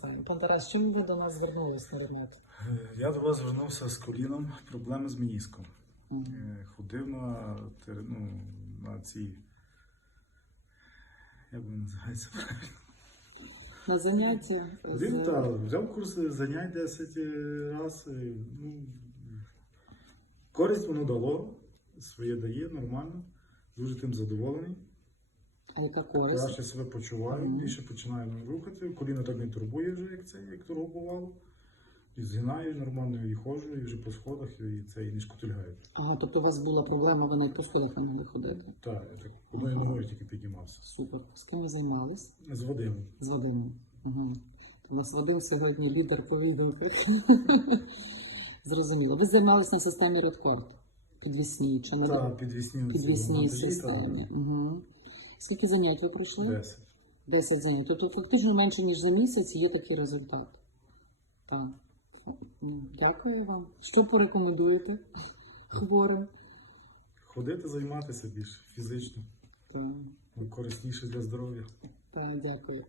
Пан Тарас, чому ви до нас звернулись на ремет? Е, Я до вас звернувся з коліном, проблеми з меніском. Мгм. Е, Ходив на, ну, на ці. Як вони називаються? На заняття Він та, взяв курси занять 10 разів. Ну, користь воно дало, своє дає, нормально. Дуже тим задоволений. А яка користь? Краще себе почуваю, більше починаю рухати. Коліно так не турбує вже, як це, як турбувало. І згинаю нормально, і ходжу, і вже по сходах, і це і не шкутильгаю. Ага, тобто у вас була проблема, ви навіть по сходах не могли ходити. Так, я так одною ногою тільки піднімався. Супер. З ким ви займались? З Вадимом. З Вадимом. Угу. У вас Вадим сьогодні лідер по відгуках. Зрозуміло. Ви займались на системі Redcord? Підвісній чи не Так, підвісні підвісній системі? Угу. Скільки занять ви пройшли? 10. 10 занять. Тобто фактично менше, ніж за місяць є такий результат. Так. Ну, Дякую вам. Що порекомендуєте хворим? Ходити, займатися більше фізично, Так, корисніше для здоров'я. так, дякую.